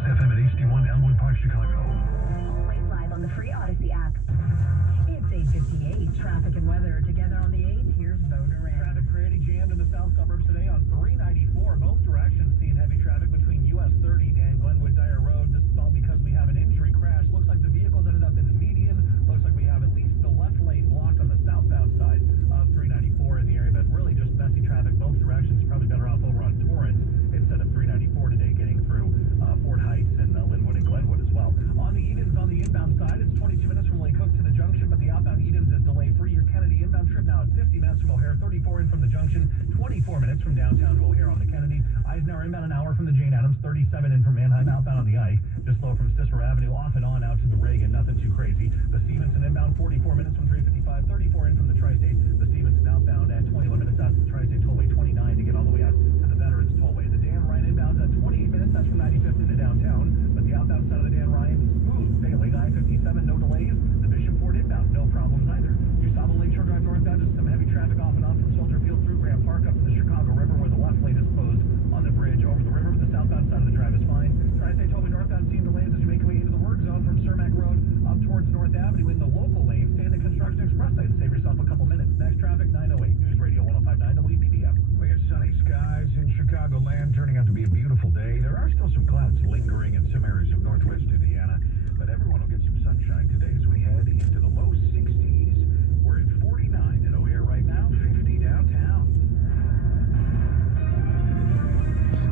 WBBS FM at HD1 Elmwood Park, Chicago. Always live on the free Odyssey app. It's 8:58. Traffic and weather together on the 8th. Here's Bo Durant. Traffic pretty jammed in the south suburbs today on 394. Both directions seeing heavy traffic between US 30 and Glenwood Dyer Road. This is all because we have an injury crash. Looks like the vehicles ended up in the median. Looks like we have at least the left lane blocked on the southbound side of 394 in the area, but really just messy traffic both directions. Probably better off over on Torrance instead of 394 today, getting through Fort Heights and Linwood and Glenwood as well. On the Edens, on the inbound side, it's 22 minutes from Lake Cook to the junction, but the outbound Edens is delayed free. Your Kennedy inbound trip now at 50 minutes from O'Hare, 34 in from the junction, 24 minutes from downtown to O'Hare on the Kennedy. Eisenhower inbound an hour from the Jane Addams, 37 in from Manheim, outbound on the Ike. Just slow from Cicero Avenue off and on out to the Reagan, nothing too crazy. The Stevenson inbound, 44 minutes from 355, 34 in from the Tri-State. The Stevenson outbound at 21 minutes out to the Tri-State Tollway, 29 to get all the way out to the Veterans Tollway. The Dan Ryan inbound at 28 minutes, that's from 95th into downtown. But the outbound side of the Dan Ryan, smooth sailing, I-57, no delays. The Bishop Ford inbound, no problems either. You saw the Lakeshore Drive northbound, just some heavy traffic off and on from Soldier Field through Grant Park up to the Chicago River, where the left lane is closed on the bridge over the river. But the southbound side of the drive is fine. Tri-State Tollway northbound seeing delays as you make your way into the work zone from Cermak Road up towards North Avenue in the local lane. Stay in the Construction Express lane to save yourself a couple minutes. Next traffic, 908 News Radio 1059 WBBM. We have sunny skies in Chicagoland, turning out to be a beautiful day. There are still some clouds lingering in some areas of northwest Indiana, but everyone will get some sunshine today as we head into the low 60s. We're at 49 in O'Hare right now, 50 downtown.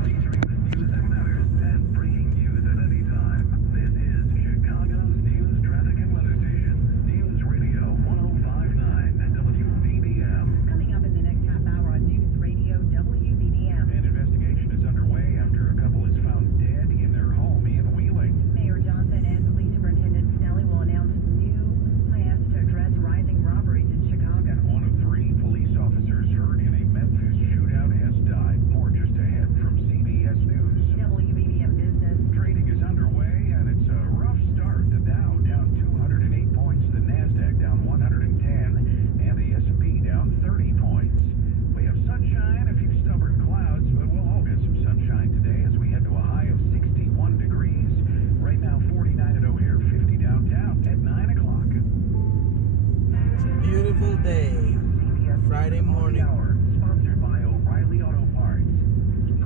Featuring the news that matters and breaking news at any time. This is Chicago's news, traffic, and weather station. News Radio 1059 WBBM. Coming up in the next half hour on News Radio WBBM. An investigation is underway after a couple is found dead in their home in Wheeling. Mayor Johnson and Police Superintendent Snelly will announce new plans to address rising robberies in Chicago. One of 3 police officers hurt in a Memphis shootout has died. More just ahead from CBS News. WBBM Business. Trading is underway, and it's a rough start. The Dow down 208 points, the NASDAQ down 110, and the S&P down 30 points. We have sunshine, a few stubborn clouds, but we'll all get some sunshine today as we head to a high of 61 degrees. Right now, 49 at O'Hare, 50 downtown at 9 o'clock. Beautiful day. Friday morning. Hour, sponsored by O'Reilly Auto Parts.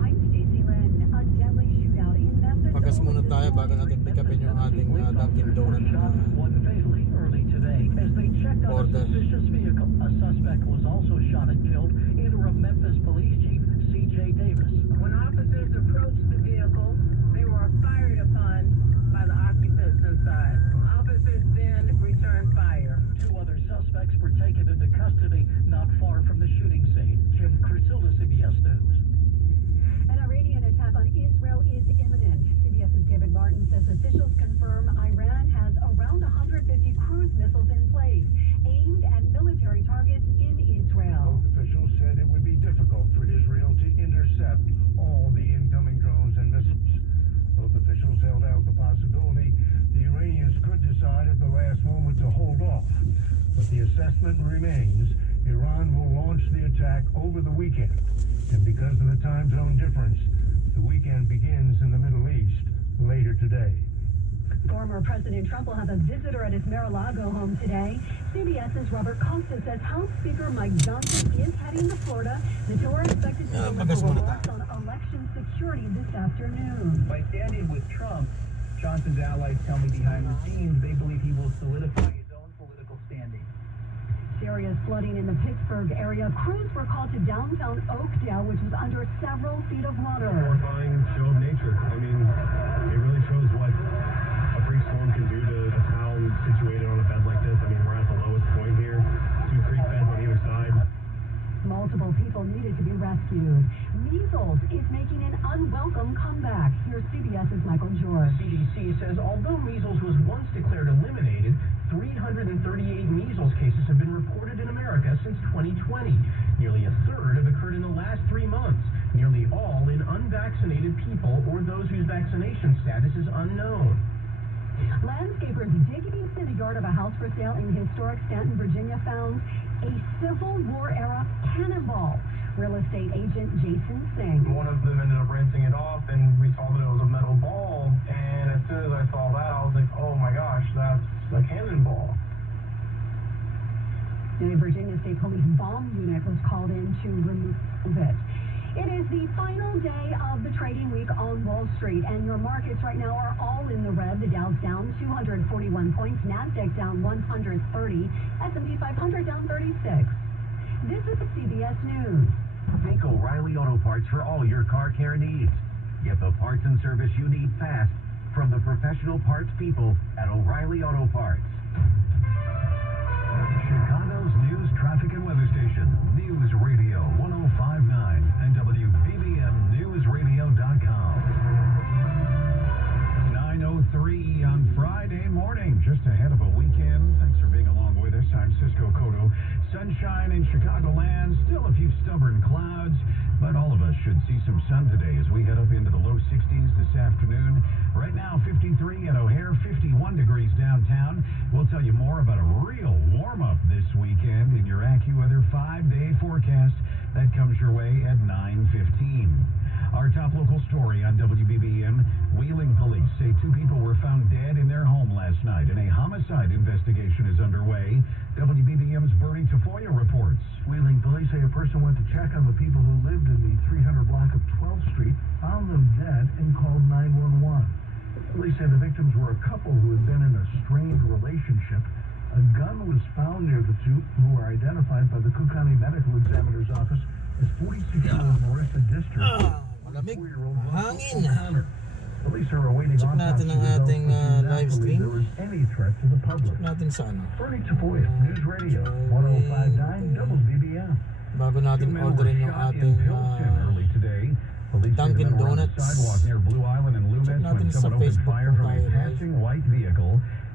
I'm Stacey Lynn. A deadly shootout in Memphis. Pagas muna tayo bago natin pick upin yung ating Dunkin Donut One fatally early today as they checked on order. a suspicious vehicle. A suspect was also shot and killed. Interim Memphis Police Chief C.J. Davis. When officers approached the vehicle, they were fired upon by the occupants inside. Officers then returned fire. 2 other suspects were taken into custody not far from the shooting scene. Kim Crusilda, CBS News. An Iranian attack on Israel is imminent. CBS's David Martin says officials confirm Iran has around 150 cruise missiles in place, aimed at military targets in Israel. Both officials said it would be difficult for Israel to intercept all the incoming drones and missiles. Both officials held out the possibility the Iranians could decide at the last moment to hold off. But the assessment remains Iran will launch the attack over the weekend. And because of the time zone difference, the weekend begins in the Middle East later today. Former President Trump will have a visitor at his Mar-a-Lago home today. CBS's Robert Costa says House Speaker Mike Johnson is heading to Florida. The tour expected to deliver remarks on election security this afternoon. By standing with Trump, Johnson's allies tell me behind the scenes they believe he will solidify his own political standing. Serious flooding in the Pittsburgh area. Crews were called to downtown Oakdale, which was under several feet of water. Horrifying show of nature. I mean, it really shows what a freak storm can do to a town situated on a bed like this. I mean, we're at the lowest point here. 2 creek beds on either side. Multiple people needed to be rescued. Measles is making an unwelcome comeback. Here's CBS's Michael George. CDC says although measles was once declared eliminated, 338 measles cases have been reported in America since 2020. Nearly a third have occurred in the last 3 months, nearly all in unvaccinated people or those whose vaccination status is unknown. Landscapers digging into the yard of a house for sale in historic Stanton, Virginia found a Civil War-era cannonball. Real estate agent Jason Singh. One of them ended up rinsing it off, and we saw that it was a metal ball, and State Police bomb unit was called in to remove it. It is the final day of the trading week on Wall Street, and your markets right now are all in the red. The Dow's down 241 points, NASDAQ down 130, S&P 500 down 36. This is CBS News. Think O'Reilly Auto Parts for all your car care needs. Get the parts and service you need fast from the professional parts people at O'Reilly Auto Parts. Chicago's news, traffic, and weather station, News Radio 105.9 and WBBMNewsRadio.com. 9:03 on Friday morning, just ahead of a weekend. Thanks for being along with us. I'm Cisco Cotto. Sunshine in Chicagoland, still a few stubborn clouds, but all of us should see some sun today as we head up into the low 60s this afternoon. Right now, 53 at O'Hare, 51 degrees downtown. We'll tell you more about a real warm-up this weekend in your AccuWeather 5-day forecast. That comes your way at 9:15. Our top local story on WBBM, Wheeling police say 2 people were found dead in their home last night, and a homicide investigation is underway. WBBM's Bernie Tafoya reports. Wheeling police say a person went to check on the people who lived in the 300 block of 12th Street, found them dead, and called 911. Police say the victims were a couple who had been in a strained relationship. A gun was found near the two, who were identified by the Cook County Medical Examiner's Office as 46-year-old Marissa District. Malamig. 4-year-old Hangin. Police are awaiting Check natin ang ating live stream. There was any threat to the public. Check natin sa ano. Bernie Tafoya, News Radio 105.9 WBBM. Bago natin orderin yung ating Dunkin Donuts. Check natin sa Facebook kung tayo live.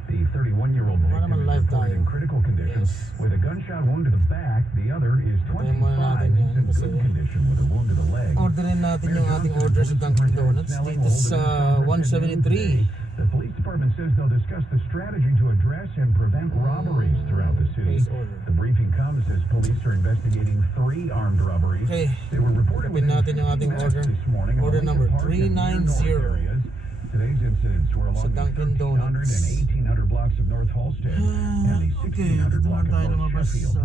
The 31-year-old victim is reported in critical condition with a gunshot wound to the back. The other is 25. He's in good condition with a wound to the leg. Orderin natin yung ating order sa Dunkin Donuts dito sa 173. The police department says they'll discuss the strategy to address and prevent robberies throughout the city. The briefing comes as police are investigating 3 armed robberies. Okay. They were reported Tapin natin yung ating order. Order number 390. Today's incidents were along the 1,300 and 1,800 blocks of North Halsted and the 1,600 block of North Sheffield.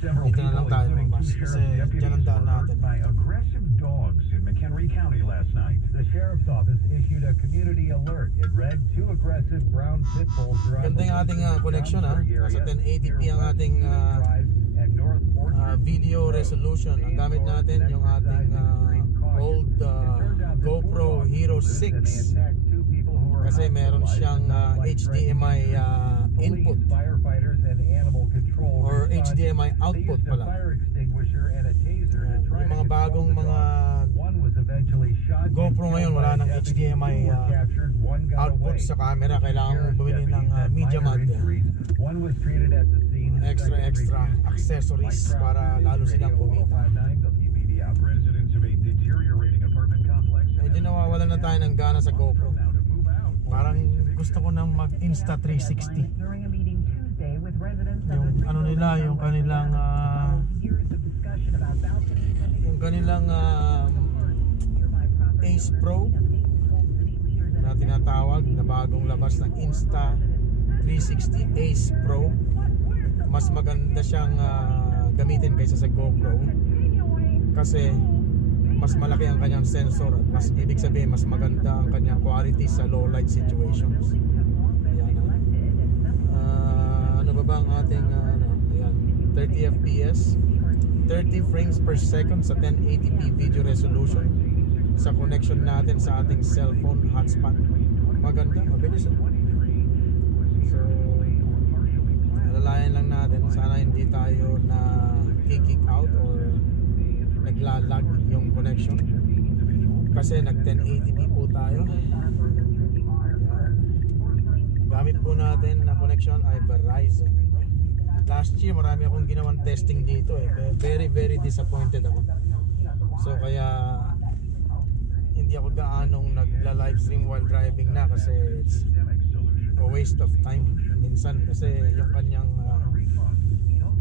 Several people, including 2 sheriff's deputies, were hurt by aggressive dogs in McHenry County last night. The sheriff's office issued a community alert. It read 2 aggressive brown pit bulls are on Ganda yung ating connection ha. Nasa 1080p ang ating video resolution. Ang gamit natin yung ating old GoPro Hero 6 kasi meron siyang HDMI input or HDMI output pala. Yung mga bagong mga GoPro ngayon wala nang HDMI output sa camera, kailangan mo bumili ng media mat extra accessories para lalo silang kumita. Medyo nawawalan na tayo ng gana sa GoPro. Parang gusto ko nang mag Insta 360. Yung ano nila, yung kanilang Ace Pro na tinatawag na bagong labas ng Insta 360 Ace Pro. Mas maganda siyang gamitin kaysa sa GoPro kasi mas malaki ang kanyang sensor at mas ibig sabihin mas maganda ang kanyang quality sa low light situations. Ayan, ano ba ba ang ating ayan, 30 fps 30 frames per second sa 1080p video resolution sa connection natin sa ating cellphone hotspot. Maganda, mabilis so alalayan lang natin, sana hindi tayo na kick out or naglalag yung connection kasi nag 1080p po tayo. Gamit po natin na connection ay Verizon. Last year marami akong ginawang testing dito very disappointed ako, so kaya hindi ako gaanong nagla-live stream while driving na kasi it's a waste of time minsan kasi yung kanyang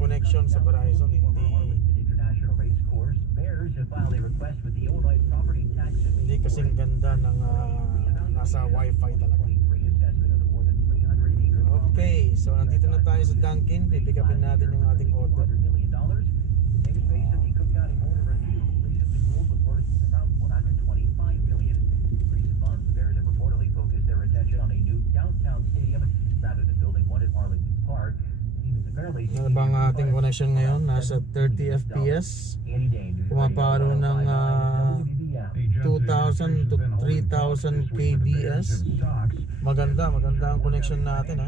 connection sa Verizon hindi kasing ganda ng nasa wifi talaga. Okay, so nandito na tayo sa Dunkin. Pipick upin natin yung ating order. ating connection ngayon. Nasa 30 FPS. Pumapalo ng 2,000 to 3,000 kbs. Maganda ang connection natin, ha.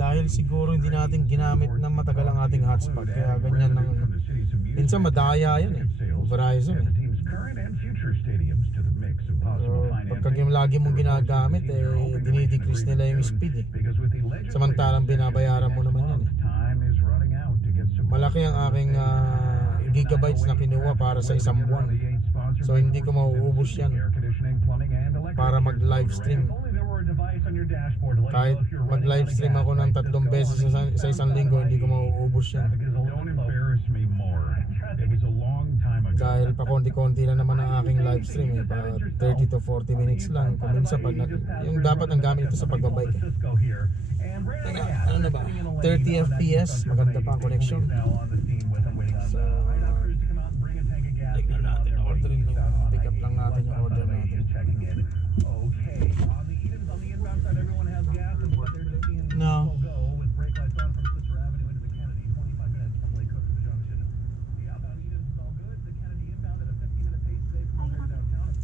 Dahil siguro hindi natin ginamit na matagal ang ating hotspot, kaya ganyan lang. Minsan madaya yan, Verizon, So, pagka lagi mong ginagamit, dinidecrease nila yung speed, samantalang binabayaran mo naman yan, Malaki ang aking gigabytes na kinuha para sa isang buwan. So hindi ko mauubos yan para mag live stream. Kahit mag live stream ako ng 3 beses sa isang linggo, hindi ko mauubos yan. Dahil pa konti-konti lang naman ang aking live stream, pa 30 to 40 minutes lang. Kung minsan pag yung dapat ang gamit ito sa pagbabike. Teka, ano na ba? 30 FPS, maganda pa ang connection. So, tignan natin, orderin yung pick up lang natin yung order natin. No.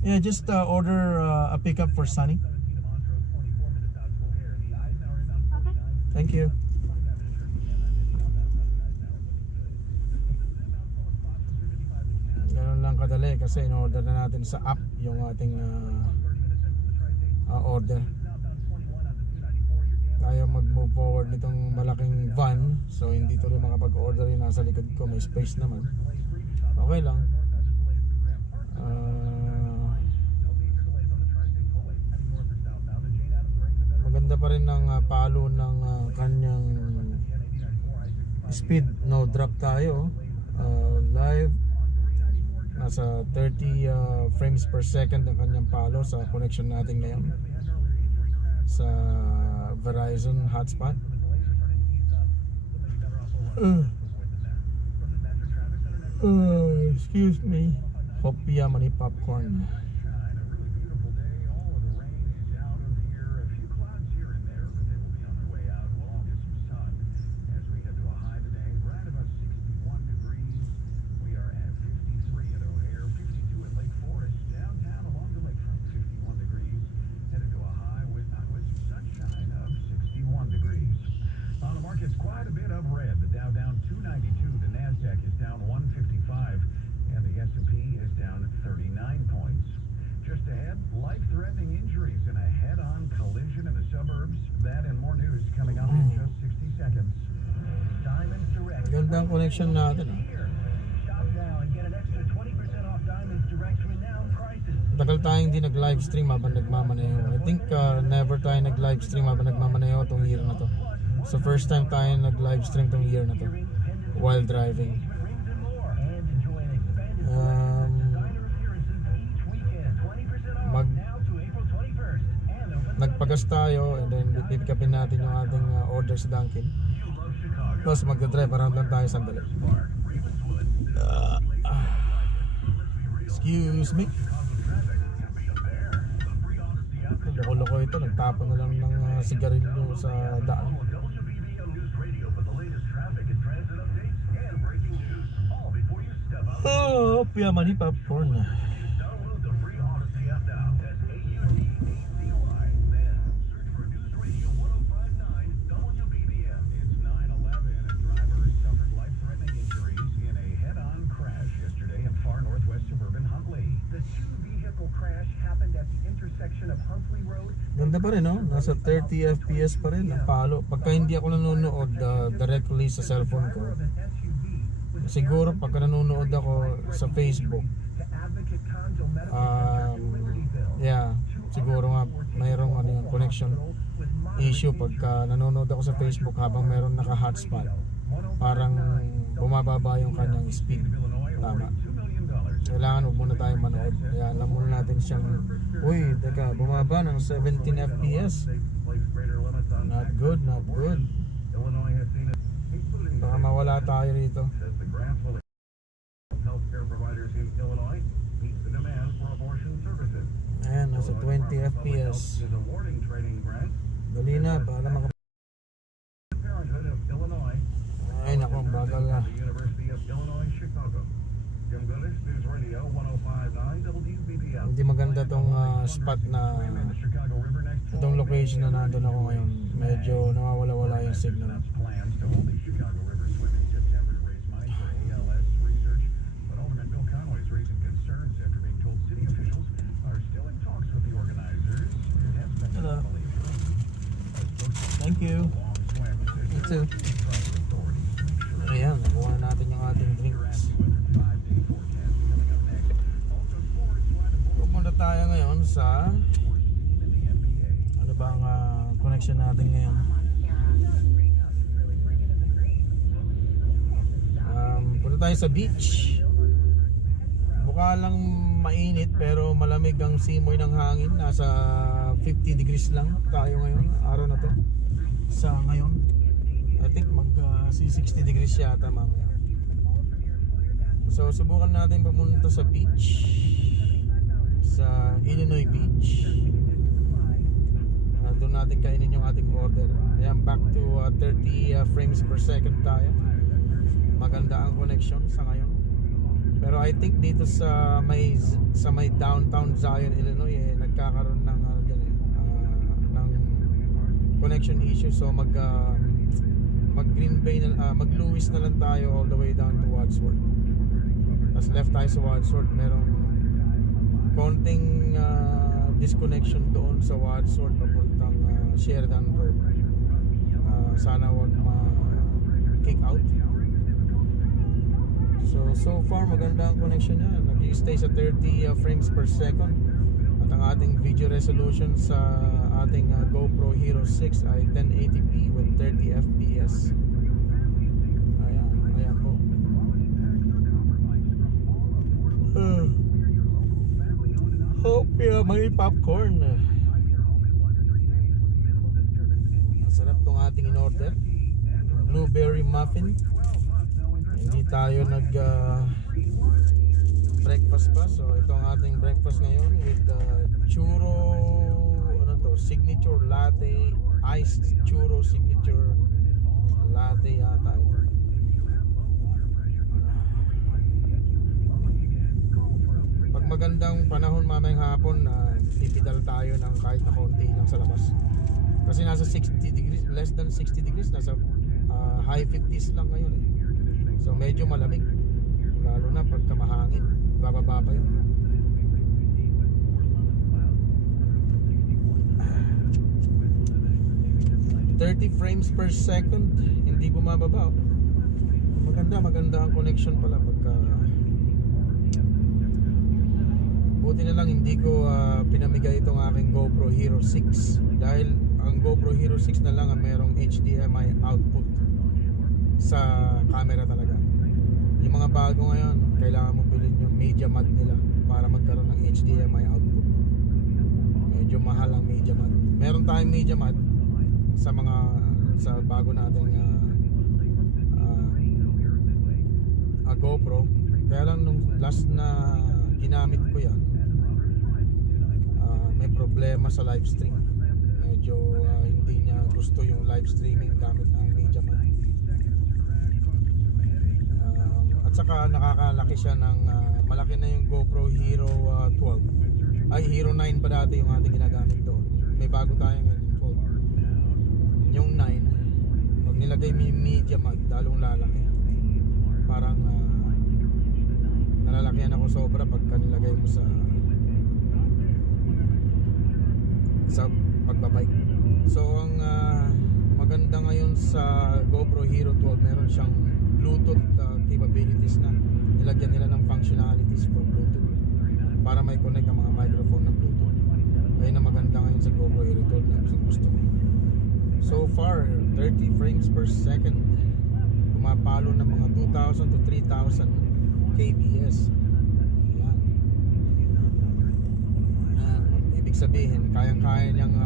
Yeah, just order a pickup for Sunny. Thank you. Ganun lang kadali kasi in-order na natin sa app yung ating order. Tayo mag-move forward nitong malaking van, so hindi tuloy makapag-order yung nasa likod ko, may space naman. Okay lang. Maganda pa rin ng palo ng kanyang speed, no drop tayo. Live nasa 30 frames per second ang kanyang palo sa connection natin ngayon sa Verizon hotspot. Excuse me. Hopia mani popcorn. Ganda ang connection natin. Tagal tayong hindi nag-live stream habang nagmamaneho. I think never tayo nag-live stream habang nagmamaneho tong year na to. So first time tayo nag-live stream tong year na to while driving. Nagpagas tayo and then pick upin natin yung ating order sa Dunkin. Tapos magdadrive around lang tayo sandali. Excuse me. Loko-loko ito, nagtapon na lang ng sigarilyo sa daan. Oh, piyamani popcorn. Ganda pa rin, no? Nasa 30 FPS pa rin ang palo. Pagka hindi ako nanonood directly sa cellphone ko, siguro pagka nanonood ako sa Facebook, yeah, siguro nga mayroong yung connection issue pagka nanonood ako sa Facebook habang mayroong naka-hotspot. Parang bumababa yung kanyang speed. Tama. Kailangan huwag muna tayong manood. Kaya alam muna natin siyang, uy, teka, bumaba ng 17 FPS. Not good, not good. Baka mawala tayo rito. Ayan, nasa 20 FPS. Dali na, para Hindi maganda tong spot na itong location na nandun ako ngayon. Medyo nawawala-wala yung signal. Plans to hold the Chicago River swim in September to raise money for ALS research, but Alderman Bill Conway is raising concerns after being told city officials are still in talks with the organizers. It has been Hello. a Thank you. long swim You too. trust authorities. Ayan, nakuha na natin yung ating drinks. 5-day forecast coming up next. Also sports, Pupunta tayo ngayon sa ano bang connection natin ngayon. Punta tayo sa beach. Mukha lang mainit pero malamig ang simoy ng hangin. Nasa 50 degrees lang tayo ngayon, araw na to. Sa ngayon I think mag 60 degrees yata mamaya. So subukan natin pumunta sa beach, sa Illinois Beach. Doon natin kainin yung ating order. Ayan, back to 30 frames per second tayo. Maganda ang connection sa ngayon. Pero I think dito sa may downtown Zion, Illinois nagkakaroon ng ng connection issue. So mag Green Bay na mag Lewis na lang tayo all the way down to Wadsworth. Tapos left tayo sa Wadsworth, merong konting disconnection doon sa Wadsworth papuntang Sheridan Road. Sana wag ma-kick out. So far maganda ang connection niya. Nag-stay sa 30 frames per second. At ang ating video resolution sa ating GoPro Hero 6 ay 1080p with 30 fps. Ayan po. Hope may popcorn. Masarap tong ating in-order. Blueberry muffin. Hindi tayo nag breakfast pa. So ito ang ating breakfast ngayon with churro, signature latte, iced churro signature latte yata ito. Pag magandang panahon mamayang hapon, pipidal tayo ng kahit na konti lang sa labas. Kasi nasa 60 degrees, less than 60 degrees, nasa high 50s lang ngayon eh. So medyo malamig, lalo na pagka mahangin, bababa pa yun. ...30 frames per second, hindi bumababa. Maganda ang connection pala pagka... Buti na lang hindi ko pinamigay itong aking GoPro Hero 6. Dahil ang GoPro Hero 6 na lang ang merong HDMI output sa camera talaga. Yung mga bago ngayon, kailangan mo bilhin yung media mod nila para magkaroon ng HDMI output. Medyo mahal ang media mod. Meron tayong media mod sa bago nating GoPro. Kaya lang nung last na ginamit ko yan, may problema sa live stream. Medyo hindi niya gusto yung live streaming gamit ang media mod. At saka nakakalaki siya ng malaki na yung GoPro Hero 12. Ay, Hero 9 pa dati yung ating ginagamit doon. May bago tayo ngayon, 12. Yung 9, pag nilagay mo yung media mod, lalong lalaki. Parang nalalakihan ako sobra pagka nilagay mo sa pagbabike. So ang maganda ngayon sa GoPro Hero 12, meron siyang Bluetooth capabilities na. Nilagyan nila ng functionalities for Bluetooth para may connect ang mga microphone ng Bluetooth. Ayun na maganda ngayon sa GoPro Hero 12 na gusto ko. So far 30 frames per second, pumapalo ng mga 2,000 to 3,000 kbs. Ayan. Ibig sabihin kayang-kaya niyang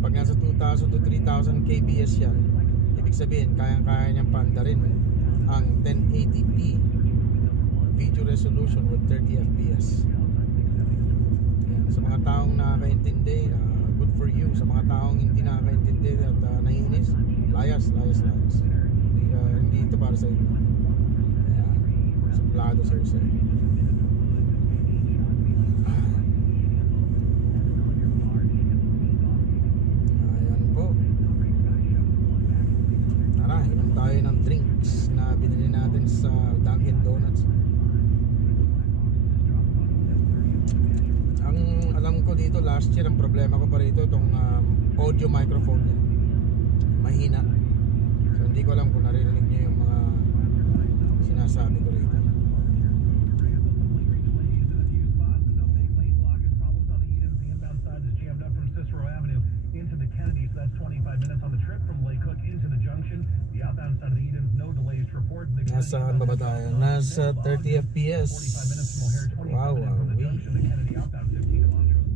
pag nasa 2,000 to 3,000 kbs yan, ibig sabihin kayang-kaya niyang paandarin ang 1080p video resolution with 30 fps. Ayan. Sa mga taong nakakaintindi, good for you. Sa mga taong hindi nakakaintindi at naiinis, layas. Hindi ito para sa inyo. Ayan. Suplado sir. dito last year, ang problema ko pa rito itong audio microphone niya. Mahina. So hindi ko alam kung naririnig niyo yung mga sinasabi ko rito. Into the Kennedy, so that's 25 minutes on the trip from Lake Cook into the junction. The outbound side of the Edens, no delays reported. Nasaan ba tayo? Nasa 30 FPS. 45 minutes from O'Hare, 27 Wow, minutes from the junction to Kennedy, outbound 15 to Montrose.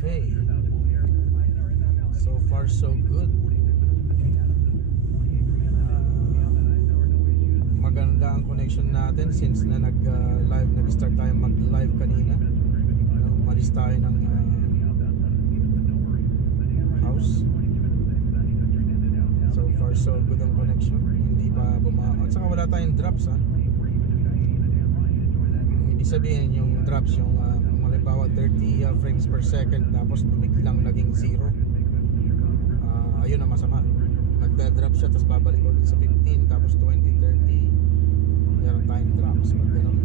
Okay. So far so good. Maganda ang connection natin since na nag-start tayo mag-live kanina. Umalis tayo ng house. So far so good ang connection. Hindi pa at saka wala tayong drops ha. Ibig sabihin yung drops yung halimbawa 30 frames per second tapos biglang naging 0. Ayun ang masama. Nagda-drop siya tapos babalik ulit sa 15 tapos 20, 30 meron tayong drops pag ganun.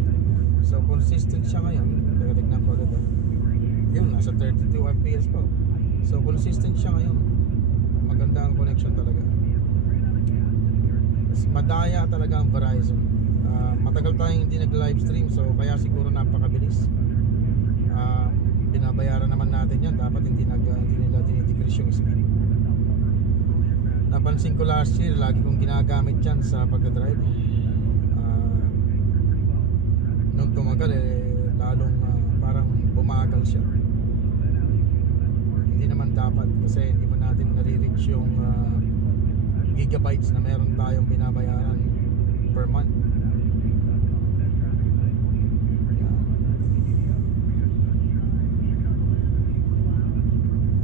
So consistent siya ngayon. Tignan ko ulit yun, nasa 32 fps pa. So consistent siya ngayon. Maganda ang connection talaga. Madaya talaga ang Verizon. Matagal tayong hindi nag-livestream, so kaya siguro napakabilis. Binabayaran naman natin yan. Dapat hindi nila dinidecrease yung speed. Napansin ko last year, lagi kong ginagamit yan sa pagdadrive. Nung tumagal lalong parang bumagal siya. Hindi naman dapat kasi hindi pa natin nare-reach yung gigabytes na meron tayong binabayaran per month.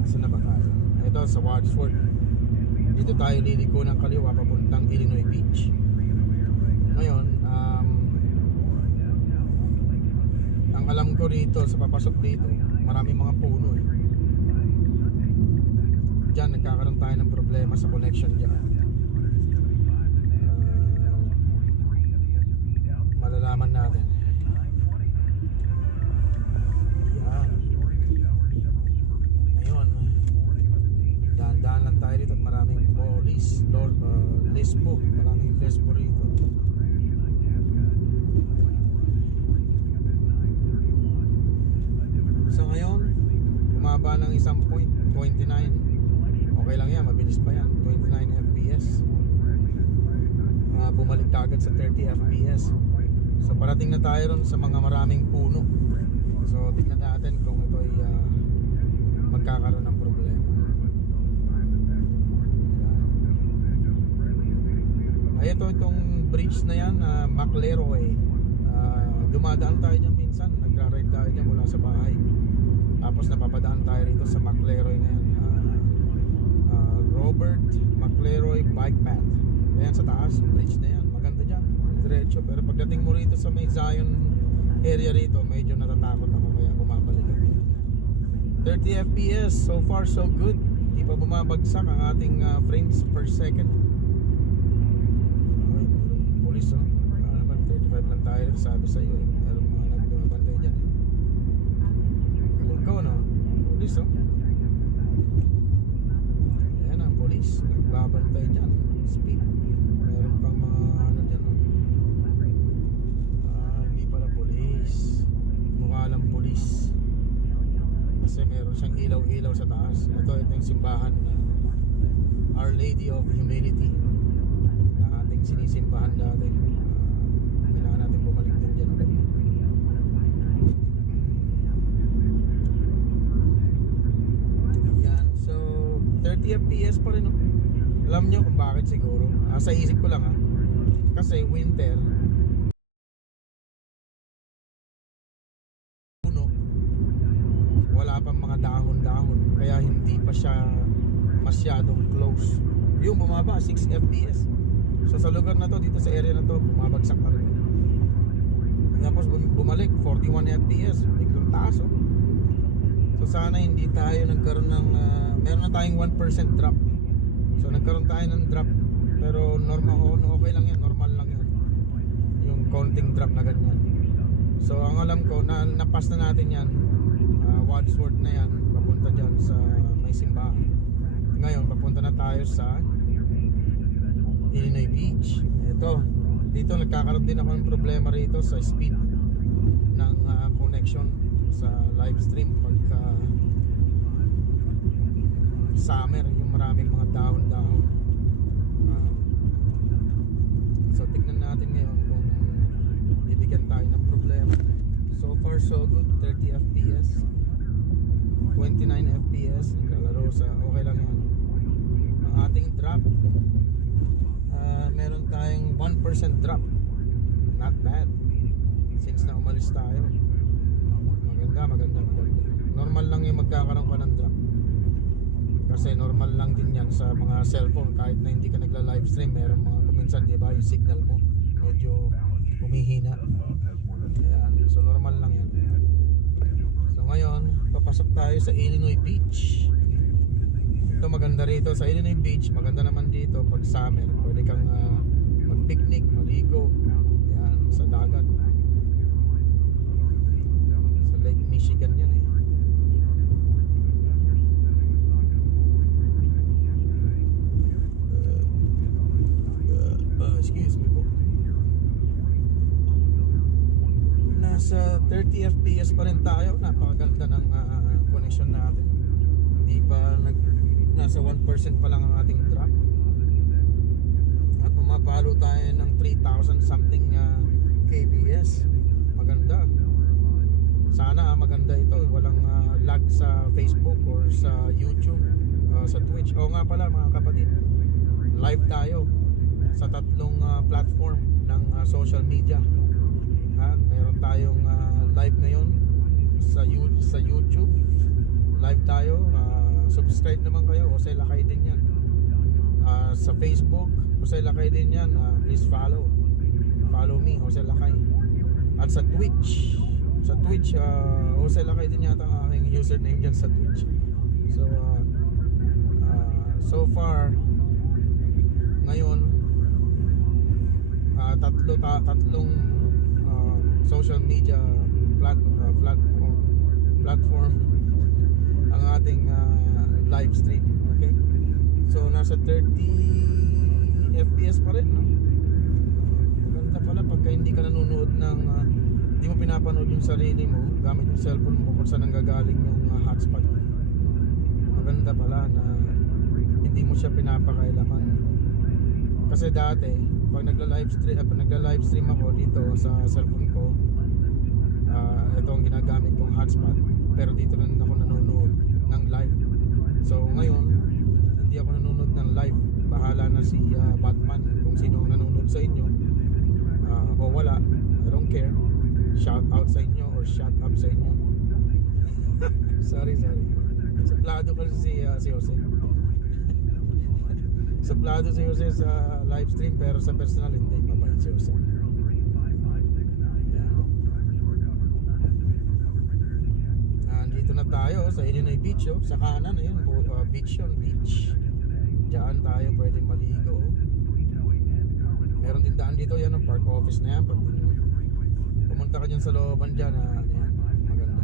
Saan na ba tayo? Ito sa Wadsworth. Dito tayo liliko ng kaliwa papuntang Illinois Beach. Ngayon ang alam ko rito sa papasok dito, maraming mga puno Diyan nagkakaroon tayo ng problema sa connection diyan. Malalaman natin. Yan. Ngayon, dahan-dahan lang tayo dito at maraming police, lesbo, maraming lesbo rito. So ngayon, bumaba ng isang point, 29. Okay lang yan, mabilis pa yan, 29 fps. Bumalik agad sa 30 fps. So parating na tayo ron sa mga maraming puno. So tignan natin kung ito ay magkakaroon ng problema. Ay itong bridge na yan, McLeroy. Dumadaan tayo dyan minsan, nagra-ride tayo dyan mula sa bahay. Tapos napapadaan tayo rito sa McLeroy na yan. Robert McLeroy Bike Path. Ayan sa taas, bridge na yan. Maganda dyan, diretso. Pero pagdating mo rito sa may Zion area rito, medyo natatakot ako kaya bumabalik ako. 30 fps, so far so good. Hindi pa bumabagsak ang ating frames per second. Ay, merong police Kaya naman 35 lang tayo, sabi sa iyo merong mga nagbabantay dyan Galing ko police police, nagbabantay dyan. Speed. Meron pang mga dyan hindi pala police. Mukha lang police. Kasi meron siyang ilaw-ilaw sa taas. Ito yung simbahan na Our Lady of Humility na ating sinisimbahan dati. Kailangan natin bumalik din dyan ulit. 30 fps pa rin Alam nyo kung bakit siguro sa isip ko lang kasi winter puno, wala pang mga dahon-dahon kaya hindi pa siya masyadong close. Yung bumaba 6 fps. So sa lugar na to, dito sa area na to, bumabagsak talaga. Tapos bumalik 41 fps, biglang taas So sana hindi tayo nagkaroon ng meron na tayong 1% drop. So nagkaroon tayo ng drop, pero normal, okay lang yan, normal lang yan. Yung konting drop na ganyan. So ang alam ko na napas na natin yan. Wadsworth na yan, papunta dyan sa may simbahan. Ngayon papunta na tayo sa Illinois Beach. Dito nagkakaroon din ako ng problema rito sa speed ng connection sa live stream pagka summer, yung maraming mga dahon-dahon. So tignan natin ngayon kung bibigyan tayo ng problema. So far so good, 30 fps 29 fps naglalaro sa okay lang yan. Ang ating drop, meron tayong 1% drop, not bad since na umalis tayo. Maganda. Normal lang yung magkakaroon ka ng drop kasi normal lang din yan sa mga cellphone. Kahit na hindi ka nagla livestream, meron mga kuminsan, diba, yung signal mo medyo humihina. Ayan. So normal lang yan. So ngayon papasok tayo sa Illinois Beach. Ito maganda rito sa Illinois Beach. Maganda naman dito pag summer. Pwede kang mag-picnic, maligo. Ayan, sa dagat. Sa Lake Michigan yan eh. Excuse me po. Nasa 30 fps pa rin tayo. Napakaganda ng connection natin. Hindi pa nasa 1% pa lang ang ating drop. At pumapalo tayo ng 3,000 something kbs. Maganda. Sana maganda ito. Walang lag sa Facebook or sa YouTube, sa Twitch. O nga pala mga kapatid, live tayo sa 3 platform ng social media. Meron tayong live ngayon sa YouTube. Live tayo. Subscribe naman kayo. Jose Lakay din yan. Sa Facebook, Jose Lakay din yan. Please follow me, Jose Lakay. At sa Twitch, Jose Lakay din yata ang aking username dyan sa Twitch. So far ngayon tatlong social media platform ang ating live stream. Okay, so nasa 30 fps pa rin, no? Maganda pala pagka hindi ka nanonood ng hindi mo pinapanood yung sarili mo gamit yung cellphone mo kung saan nanggagaling yung hotspot. Maganda pala na hindi mo siya pinapakailaman. Kasi dati pag nagla-live stream ako dito sa cellphone ko, ito ang ginagamit kong hotspot, pero dito rin ako nanonood ng live. So ngayon hindi ako nanonood ng live. Bahala na si Batman kung sino ang nanonood sa inyo, o wala, I don't care. Shout out sa inyo or shut up sa inyo. sorry suplado kasi si Jose. Suplado si Jose sa live stream, pero sa personal hindi mabait si Jose. Andito na tayo sa Illinois Beach, sa kanan na yun, beach yun, beach. Diyan tayo pwedeng maligo. Meron din daan dito, yan ang park office na yan. Pag pumunta ka dyan sa looban dyan, yan, maganda.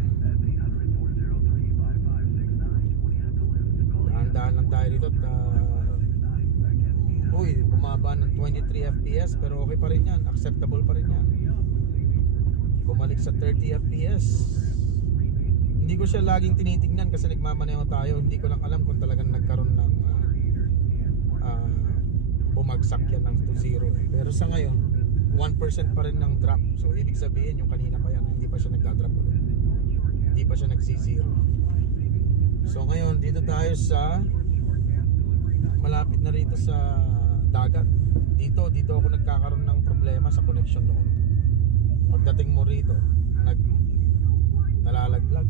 Daan lang tayo dito at bumaba ng 23 fps, pero okay pa rin yan, acceptable pa rin yan. Bumalik sa 30 fps. Hindi ko siya laging tinitignan kasi nagmamaneho tayo. Hindi ko lang alam kung talagang nagkaroon ng bumagsak yan ng 2-0 Pero sa ngayon 1% pa rin ng drop. So ibig sabihin yung kanina pa yan, hindi pa siya nagdadrop ulit, hindi pa siya nagsi-zero. So ngayon dito tayo sa malapit na rito sa dagat. Dito ako nagkakaroon ng problema sa connection noon. Pagdating mo rito nalalaglag.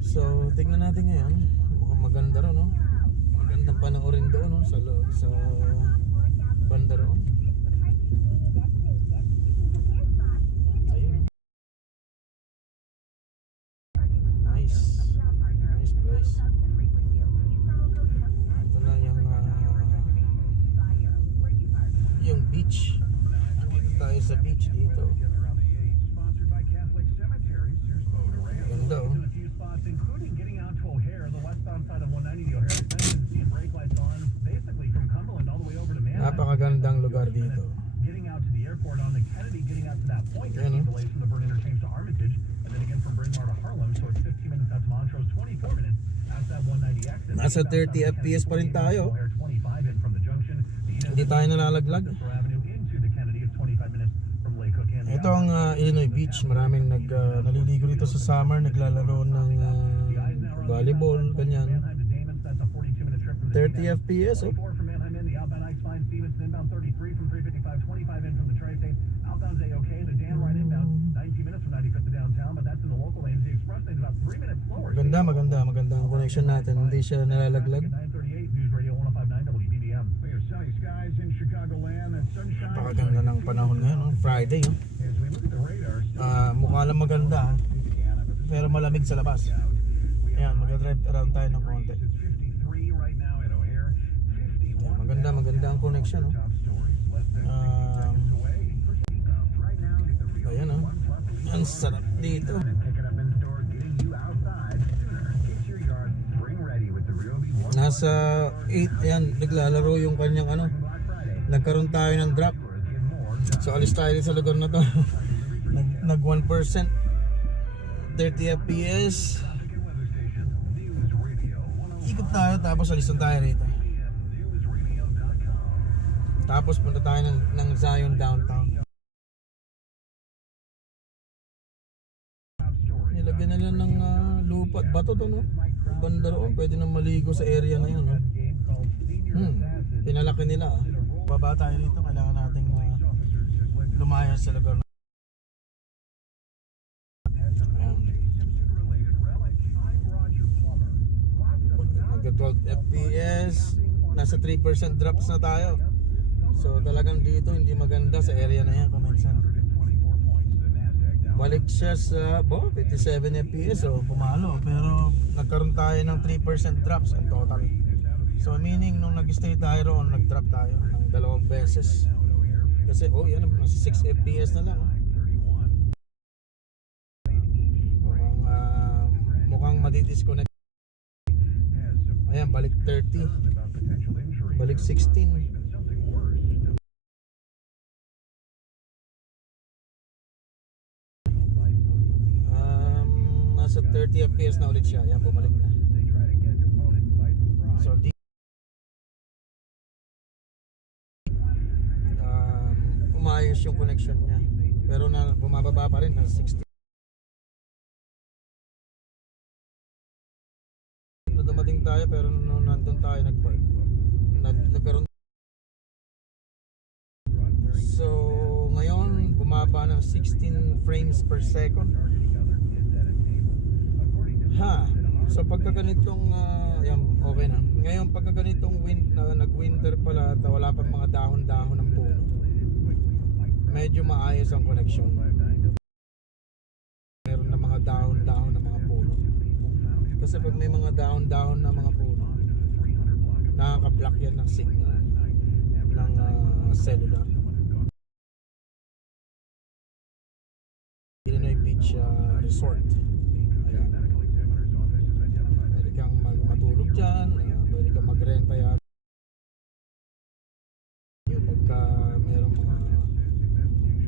So tingnan natin ngayon. Mukhang maganda rin, no? Magandang panoorin doon, no? Sa banda roon. Ayun. Nice place. Ito na yung beach. Dito tayo sa beach dito. Ganda, oh. magandang lugar dito. Getting out to the airport on the Kennedy, getting out to that point, Yan, no? delays from the Burn interchange to Armitage, and then again from Bryn Mawr to Harlem, so it's 15 minutes out to Montrose, 24 minutes at that 190 exit. Nasa 30 FPS pa rin tayo. 25 in from the junction. Hindi tayo nalalaglag. Avenue into the Kennedy is 25 minutes from Lake Cook and Ito ang Illinois Beach. Maraming naliligo dito sa summer, naglalaro ng volleyball, ganyan. 30 FPS, oh. From Manheim in, the outbound Ike's fine, Stevenson inbound 33 from 355, 25 in from the Tri-State. Outbound's A-OK, and the Dan right inbound, 19 minutes from 95th to downtown, but that's in the local lanes. The express lane's about 3 minutes slower. Maganda ang connection natin. Hindi siya nalalaglag. 938 News Radio 1059 WBBM. We have sunny skies in Chicagoland and sunshine. Napakaganda ng panahon ngayon, no? Friday, no? As we look at the radar, Mukha lang maganda, pero malamig sa labas. Ayan, mag-drive around tayo ng konti. it's 53 right now at O'Hare. 51 Ayan, maganda ang connection, no? top stories. Less than 60 seconds away. Right now, get the real Ayan, no? Ang sarap dito. and pick it up in store, getting you outside sooner. Get your yard spring ready with the Real B One Nasa 8, ayan, naglalaro yung kanyang ano. Black Friday. Nagkaroon tayo ng drop. Get more done. So alis tayo sa lugar na to. Nag 1%. 30 FPS. Weather station, News Radio 105. Ikot tayo tapos alis na tayo rito. Newsradio.com. Tapos punta tayo ng Zion downtown. Nilagyan nila ng lupa at bato to, no? Banda roon, pwede nang maligo sa area na yun, no? Pinalaki nila, ah. Baba tayo rito, kailangan nating lumayas sa lugar na. Nagka 12 FPS, nasa 3% drops na tayo. So talagang dito hindi maganda sa area na yan kuminsan. Balik siya sa 57 FPS, so pumalo, pero nagkaroon tayo ng 3% drops in total. So meaning nung nag-stay tayo roon, nag-drop tayo ng 2 beses. Kasi yan, nasa 6 FPS na lang. Mukhang madi-disconnect. Ayan, balik 30. Balik 16. Nasa 30 FPS na ulit siya. Ayan, bumalik na. So umayos yung connection niya. Pero bumababa pa rin, nasa 60. Dumating tayo pero nung nandun tayo nag-park, nagkaroon. So ngayon bumaba ng 16 frames per second. So pagka ganitong okay na. Ngayon pagka ganitong nag-winter pala at wala pang mga dahon-dahon ng puno, medyo maayos ang connection. Meron na mga dahon-dahon ng mga puno. Kasi pag may mga dahon-dahon na mga puno, nakaka-block yan ng signal ng cellular. Illinois Beach Resort. Ayan. Pwede kang matulog dyan, pwede kang magrenta yan. Pagka mayroong mga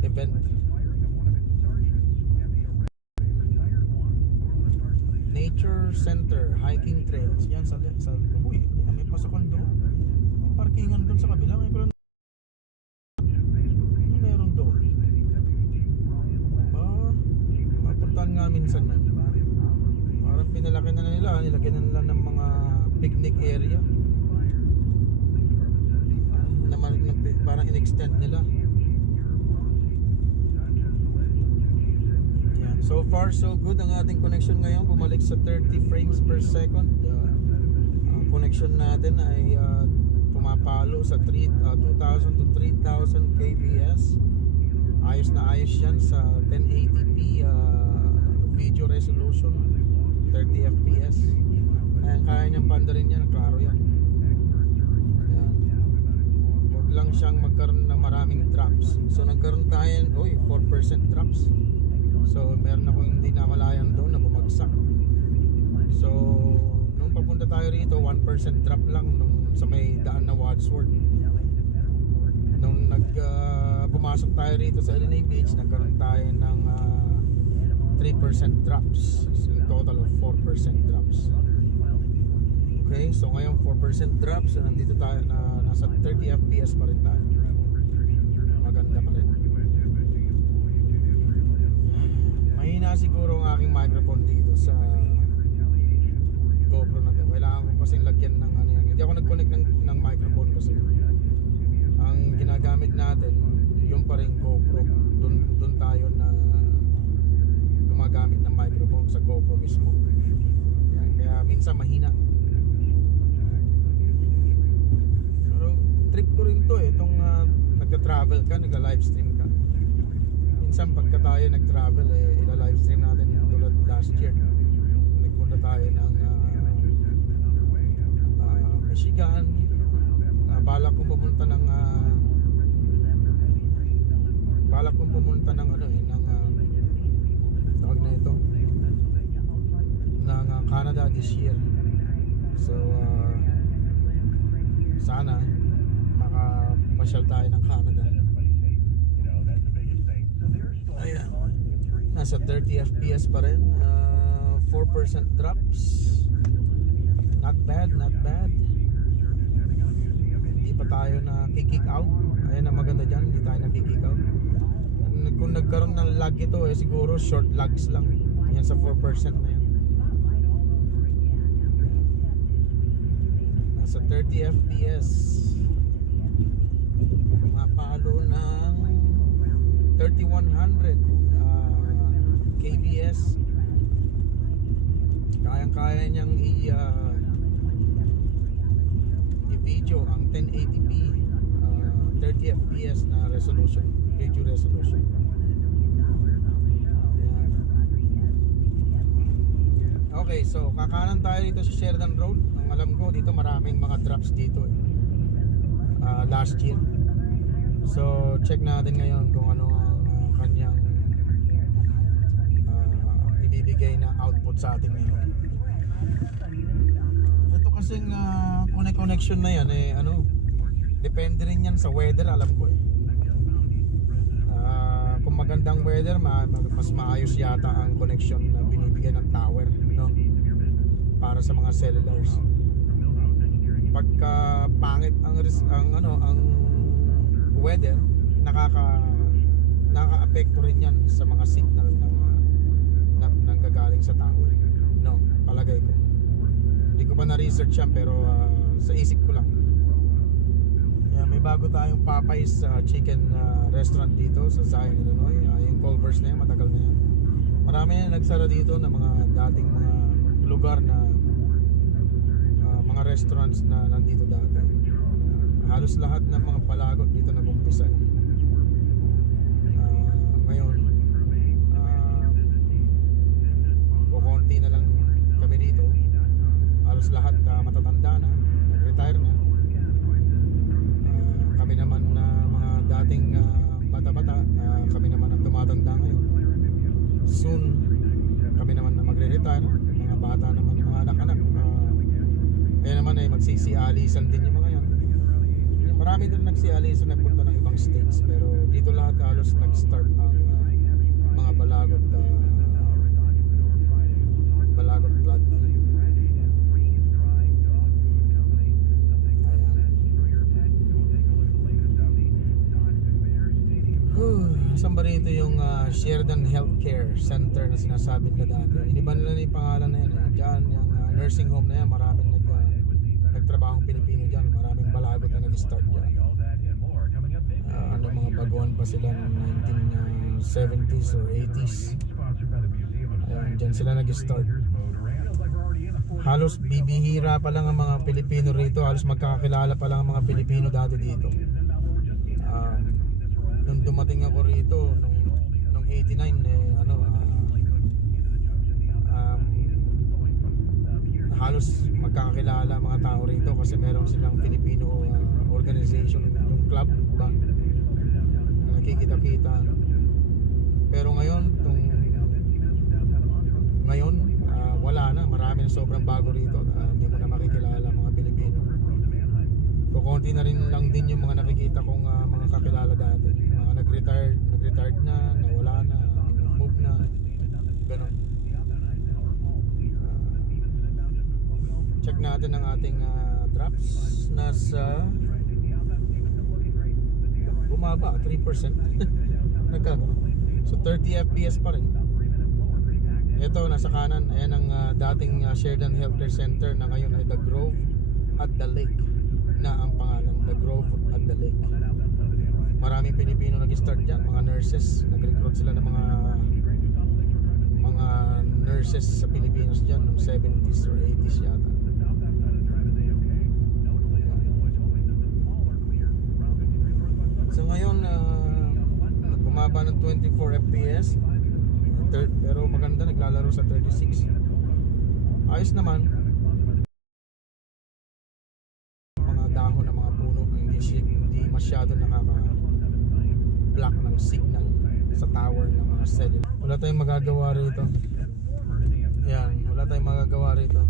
event. Nature Center, hiking trails. Yan sa uy, may pasokan doon. May parkingan doon sa kabila. Meron doon. Mapuntahan nga minsan na. Parang pinalaki na nila. Nilagyan na nila ng mga picnic area. Parang in-extend nila. So far so good ang ating connection ngayon. Bumalik sa 30 frames per second. Ang connection natin ay pumapalo sa 2,000 to 3,000 kbps. Ayos na ayos yan sa 1080p video resolution, 30 fps. Kaya niyang pandarin yan, klaro yan. Huwag lang siyang magkaroon ng maraming drops. So nagkaroon tayo 4% drops. So meron akong hindi namalayan doon na bumagsak. So nung papunta tayo rito, 1% drop lang nung sa may daan na Wadsworth. nung pumasok tayo rito sa LNA Beach, nagkaroon tayo ng 3% drops, so in total of 4% drops. Okay, so ngayon 4% drops, so nandito tayo nasa 30 fps pa rin tayo. Maganda pa rin. Mahina siguro ang aking microphone dito sa GoPro na to. Kailangan ko kasing lagyan ng ano yan. Hindi ako nag-connect ng microphone kasi ang ginagamit natin yung pa rin GoPro. Dun tayo na gumagamit ng microphone sa GoPro mismo. Yan. Kaya minsan mahina. Pero trip ko rin to eh, itong nagta-travel ka, nagla-livestream ka. Minsan pagka tayo nag-travel eh, ila-livestream natin tulad last year. Nagpunta tayo ng Michigan. Balak kong pumunta ng ano eh, ng tawag na ito, ng Canada this year. So sana makapasyal tayo ng Canada. Ayan, nasa 30 fps pa rin, 4% drops. Not bad, not bad. Hindi pa tayo na kick out. Ayan ang maganda dyan, hindi tayo na kick out. Kung nagkaroon ng lag ito eh, siguro short lags lang. Yan sa 4% na yan. Nasa 30 fps. Mapalo ng 3100 kbs. Kayang-kaya niyang i-video ang 1080p 30 fps na resolution, video resolution. Ayan. Okay, so kakanan tayo dito sa Sheridan Road. Ang alam ko dito maraming mga drops dito eh. Last year. So check natin ngayon kung ano ang kanyang ibibigay na output sa atin ngayon. Ito kasing connection na yan eh, ano, depende rin yan sa weather, alam ko eh. Kung magandang weather, mas maayos yata ang connection na binibigay ng tower, no? Para sa mga cellulars. Pagka pangit ang weather, nakaka-apekto rin yan sa mga signal ng nanggagaling sa tower, no? Palagay ko. Hindi ko pa na-research yan, pero sa isip ko lang. Kaya may bago tayong Popeyes chicken restaurant dito sa Zion, Illinois. Yung Culver's na yan, matagal na yan. Marami na nagsara dito na mga dating mga lugar na mga restaurants na nandito dati. Halos lahat ng mga palagot dito nag-umpisa eh. Ngayon kukunti na lang kami dito. Halos lahat matatanda na, nag-retire na. Kami naman na mga dating bata-bata, kami naman ang tumatanda ngayon. Soon kami naman na magre-retire. Mga bata naman, mga anak-anak, kaya naman ay magsisialisan din yung mga yan. Marami din nagsialisan, nagpunta ng ibang states, pero dito lahat halos nag-start ang mga balagot blood. Saan ba rito yung Sheridan Healthcare Center na sinasabi nila dati? Iniba nila na yung pangalan na yan eh. Diyan yung nursing home na yan, maraming nagtrabahong Pilipino dyan, maraming balagot na nag-start dyan. Mga baguhan pa sila ng 1970s or 80s. Ayan, dyan sila nag-start. Halos bibihira pa lang ang mga Pilipino rito, halos magkakakilala pa lang ang mga Pilipino dati dito. Nung dumating ako rito nung 89 halos magkakakilala mga tao rito kasi meron silang Filipino organization, yung club ba, nakikita-kita. Pero ngayon wala na, marami na sobrang bago rito, hindi mo na makikilala mga Pilipino. Kukunti na rin lang din yung mga nakikita kong mga kakilala dati, mga nag-retired na, nawala na, nag-move na, ganun. Check natin ang ating drops. Nasa bumaba 3%. Nagkagano. So 30 FPS pa rin. Ito nasa kanan, ayan ang dating Sheridan Healthcare Center na ngayon ay The Grove at the Lake na ang pangalan, The Grove at the Lake. Maraming Pilipino nag-start dyan, mga nurses. Nag-recruit sila ng mga nurses sa Pilipinas dyan noong 70s or 80s yata. So ngayon bumaba ng 24 FPS, pero maganda, naglalaro sa 36. Ayos naman. Mga dahon ng mga puno, hindi masyado nakaka-block ng signal sa tower ng mga cellular. Wala tayong magagawa rito. Yan, wala tayong magagawa rito.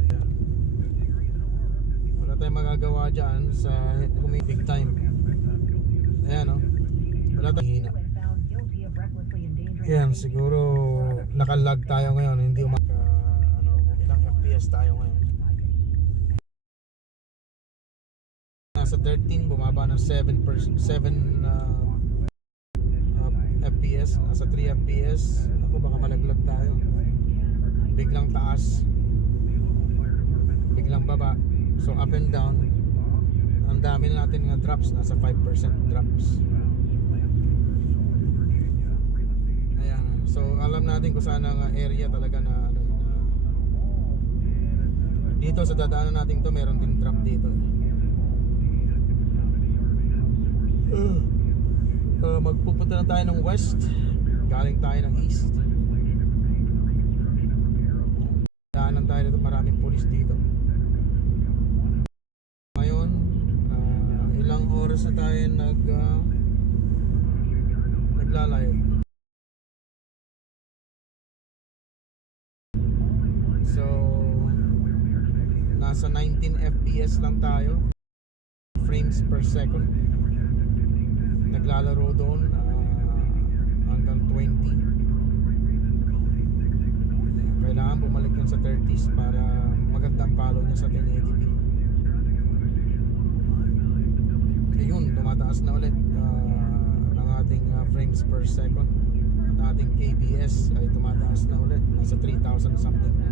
Wala tayong magagawa dyan sa big time. Ayan o, wala tayong hina. Yan, siguro nakalag tayo ngayon, hindi ilang FPS tayo ngayon. Nasa 13, bumaba ng 7 FPS, nasa 3 FPS. Ako, baka malaglag tayo. Biglang taas, biglang baba. So up and down. Ang dami na natin nga drops, nasa 5% drops. Ayan. So alam natin kung saan ang area talaga na dito sa dadaanan natin to, meron din drop dito. Magpupunta na tayo ng west, galing tayo ng east. Daanan tayo dito, maraming police dito. Ngayon ilang oras na tayo nagla-live. So nasa 19 FPS lang tayo, frames per second. Naglalaro doon hanggang 20. Kailangan bumalik yan sa 30s para magandang follow niya sa 1080p. Ayun, tumataas na ulit ang ating frames per second. At ating KBS ay tumataas na ulit, nasa 3,000 something na.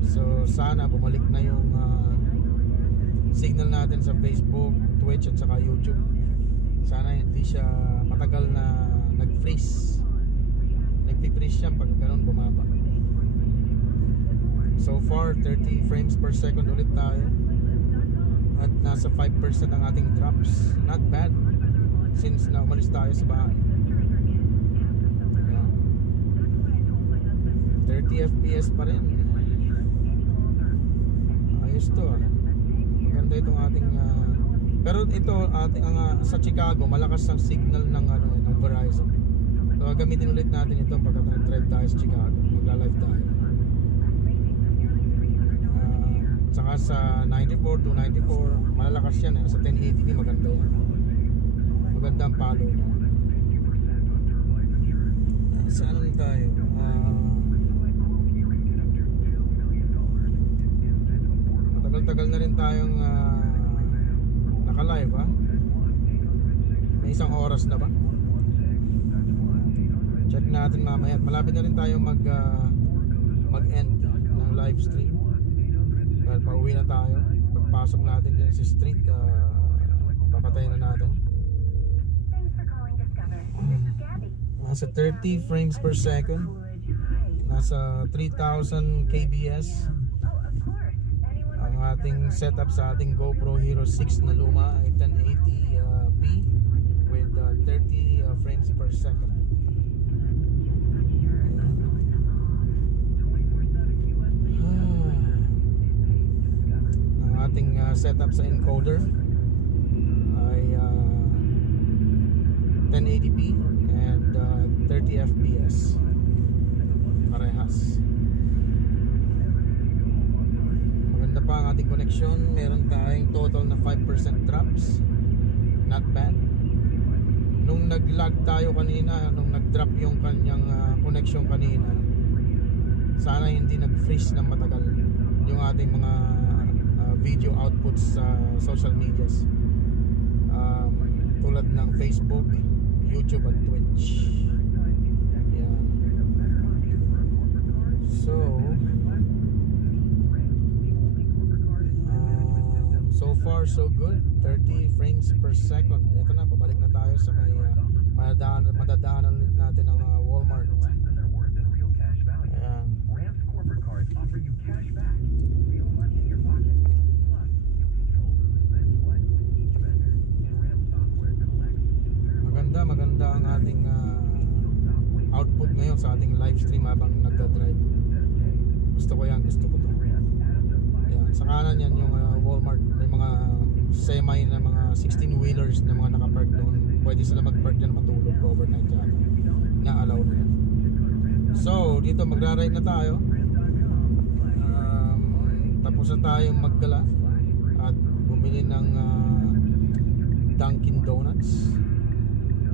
So sana bumalik na yung signal natin sa Facebook, Twitch at saka YouTube. Sana hindi siya matagal na nag-freeze. Nag-freeze siya pag ganun bumaba. So far 30 frames per second ulit tayo. At nasa 5% ang ating drops. Not bad since na umalis tayo sa bahay. 30 FPS pa rin. Ayos to Maganda itong ating pero ito ating sa Chicago malakas ang signal ng ng Verizon. So gamitin ulit natin ito pagka nag-drive tayo sa Chicago. Magla-live tayo. Saka sa 94 to 94 malalakas yan sa 1080p maganda yan. Maganda ang palo niya. Saan naman tayo? Matagal-tagal na rin tayong naka-live May isang oras na ba? Check natin mamaya. Malapit na rin tayo mag-end ng live stream. Dahil pauwi na tayo. Pagpasok natin din sa street, papatayin na natin. Nasa 30 frames per second. Nasa 3,000 KBS. Ang ating setup sa ating GoPro Hero 6 na luma ay 1080p with 30 frames per second. Ang ating setup sa encoder ay 1080p and 30 fps parehas. Maganda pa ang ating connection. Meron tayong total na 5% drops. Not bad. Nung nag-lag tayo kanina, nung nag-drop yung kanyang connection kanina, sana hindi nag-freeze ng matagal yung ating mga video outputs sa social medias, tulad ng Facebook, YouTube at Twitch. Yan. So far so good. 30 frames per second. Ito na, pabalik na tayo sa may madadaanan ulit natin ng Walmart. Ayan. Maganda ang ating output ngayon sa ating live stream habang nagda-drive. Gusto ko to. Yan, sa kanan yan yung Walmart. May mga semi na mga 16-wheelers na mga nakapark doon. Pwede sila mag-park dyan, matulog overnight yata. Na-allow nila. So, dito magra-ride na tayo. Tapos na tayong magdala at bumili ng Dunkin Donuts.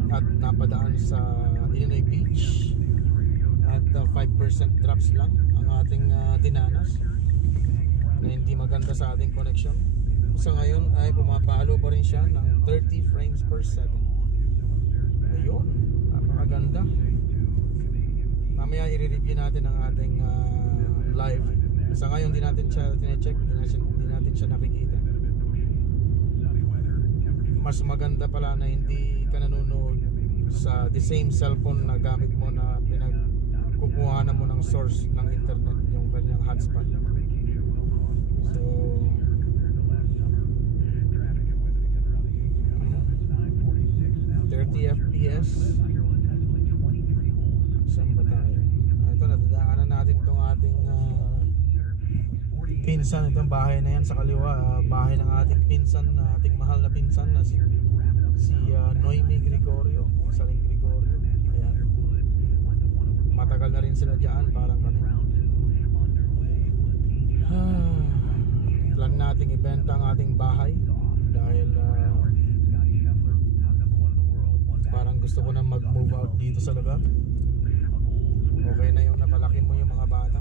At napadaan sa Illinois Beach. At 5% drops lang ang ating dinanas na hindi maganda sa ating connection. Sa ngayon ay pumapalo pa rin siya ng 30 frames per second. Ayun, napakaganda. Mamaya i-review natin ang ating live. Sa ngayon hindi natin siya tine-check, hindi natin siya nakikita. Mas maganda pala na hindi ka nanonood sa the same cellphone na gamit mo na pinagkukuhanan mo ng source ng internet, yung kanyang hotspot. So 30 FPS. Saan ba tayo? Ito, nadadaanan natin itong ating pinsan. Itong bahay na yan sa kaliwa, bahay ng ating pinsan, ating mahal na pinsan na si Noemi Gregorio, Saring Gregorio. Ayan. Matagal na rin sila dyan, parang kami. Plan nating ibenta ang ating bahay dahil parang gusto ko na mag-move out dito sa lugar. Okay na yung napalaki mo yung mga bata.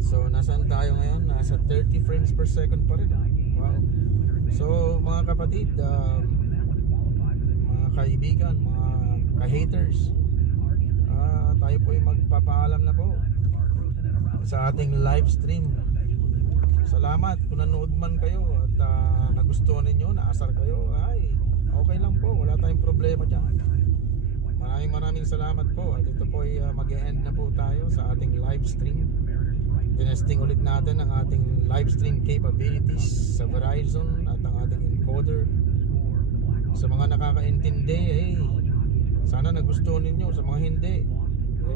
So nasaan tayo ngayon? Nasa 30 frames per second pa rin. Wow. So mga kapatid, mga kaibigan, mga ka-haters, tayo po ay magpapaalam na po sa ating live stream. Salamat kung nanood man kayo at nagustuhan ninyo, naasar kayo, ay okay lang po, wala tayong problema dyan. Maraming salamat po. At ito po ay mag-e-end na po tayo sa ating live stream. Tinesting ulit natin ang ating live stream capabilities sa Verizon at ang ating encoder. Sa mga nakakaintindi, sana nagustuhan ninyo. Sa mga hindi,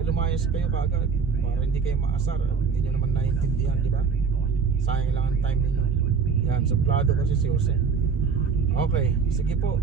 lumayas kayo kaagad para hindi kayo maasar. Hindi nyo naman naiintindihan, di ba? Sayang lang ang time ninyo. Yan, suplado kasi si Jose. Okay, sige po.